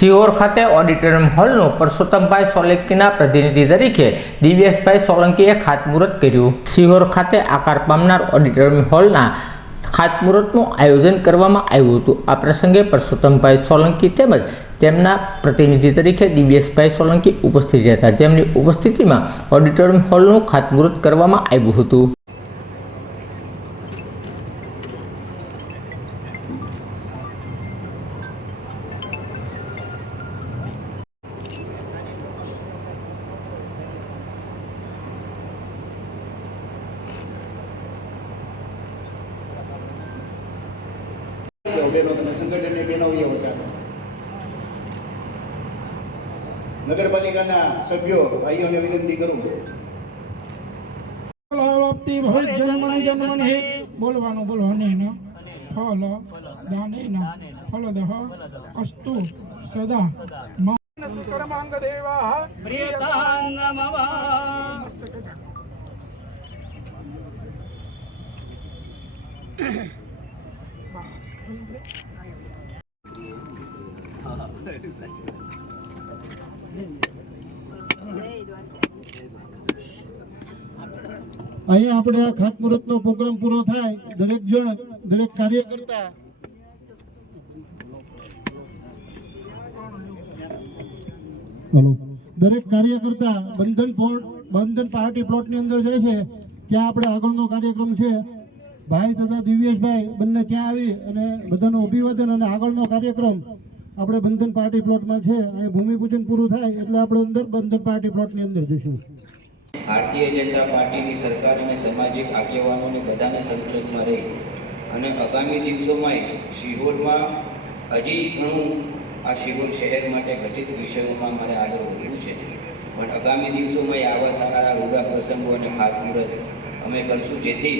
સિહોર ખાતે ઓડિટોરિયમ હોલનું પરસોત્તમભાઈ સોલંકીના પ્રતિનિધિ તરીકે દિવ્યેશભાઈ સોલંકીએ ખાતમુહૂર્ત કર્યું. સિહોર ખાતે આકાર પામનાર ઓડિટોરિયમ હોલના ખાતમુહૂર્તનું આયોજન કરવામાં આવ્યું હતું. આ પ્રસંગે પરસોત્તમભાઈ સોલંકી તેમજ તેમના પ્રતિનિધિ તરીકે દિવ્યેશભાઈ સોલંકી ઉપસ્થિત હતા જેમની ઉપસ્થિતિમાં ઓડિટોરિયમ હોલનું ખાતમુહૂર્ત કરવામાં આવ્યું હતું. તમે સંગઠનની નગરપાલિકાના સભ્યો ભાઈઓને વિનંતી કરું. બોલવાનું બોલવાની ફલ અસ્તુ સદા. મમ કર્માંગ દેવાઃ મસ્તકે અહીંયા આપણે આ ખાતમુહૂર્તનો પ્રોગ્રામ પૂરો થાય. દરેક જણ, દરેક કાર્યકર્તા. દરેક કાર્યકર્તા બંધન બંધન પાર્ટી પ્લોટની અંદર જાય છે. ત્યાં આપણે આગળનો કાર્યક્રમ છે. ભાઈ તથા દિવ્યેશભાઈ બંને ત્યાં આવી અને બધાનું અભિવાદન અને આગળનો કાર્યક્રમ આપણે બંધન પાર્ટી પ્લોટમાં છે. અહીં ભૂમિપૂજન પૂરું થાય એટલે આપણે અંદર બંધન પાર્ટી પ્લોટની અંદર જઈશું. ભારતીય જનતા પાર્ટીની સરકાર અને સામાજિક આગેવાનોને બધાને સંકલનમાં રહી અને આગામી દિવસોમાં શિહોરમાં હજી ઘણું આ શિહોર શહેર માટે ઘટિત વિષયોમાં મારે આગળ વધ્યું છે. પણ આગામી દિવસોમાં આવા સારા રૂડા પ્રસંગો અને ખાતમુહૂર્ત અમે કરશું જેથી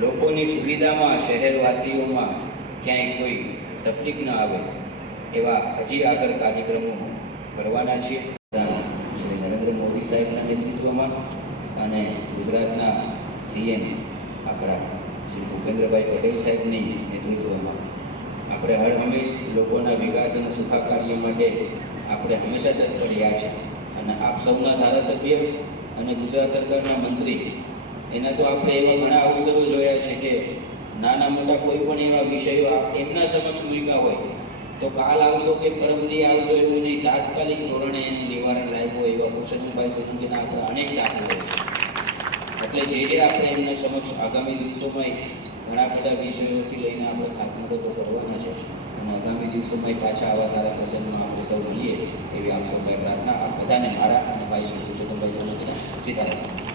લોકોની સુવિધામાં, શહેરવાસીઓમાં ક્યાંય કોઈ તકલીફ ન આવે એવા હજી આગળ કાર્યક્રમો કરવાના છીએ. શ્રી નરેન્દ્ર મોદી સાહેબના નેતૃત્વમાં અને ગુજરાતના સીએમ આપણા શ્રી ભૂપેન્દ્રભાઈ પટેલ સાહેબની નેતૃત્વમાં. આપણે હર હંમેશ લોકોના વિકાસ અને સુખાકાર્ય માટે આપણે હંમેશા તત્પર રહ્યા છે અને આપ સૌના ધારાસભ્ય અને ગુજરાત સરકારના મંત્રી એના તો આપણે એવા ઘણા અવસરો જોયા છે કે નાના મોટા કોઈ પણ એવા વિષયો એમના સમક્ષ મૂક્યા હોય, તો કાલ આવશો કે પરમથી આવજો એવું નહીં તાત્કાલિક ધોરણે એનું નિવારણ લાવ્યું હોય એવા ભૂષણભાઈ સોલંકીના આપણા અનેક દાખલા એટલે જે જે આપણે એમના સમક્ષ આગામી દિવસોમાં ઘણા બધા વિષયોથી લઈને આપણે ખાતમુહૂર્તો કરવાના છે અને આગામી દિવસોમાં પાછા આવા સારા પ્રસંગમાં આપણે સૌ મળીએ એવી આપ સૌભાઈ પ્રાર્થના. આપ બધાને મારા અને ભાઈ શ્રી પુરુષોત્તમભાઈ સોલંકીના સીતારામ.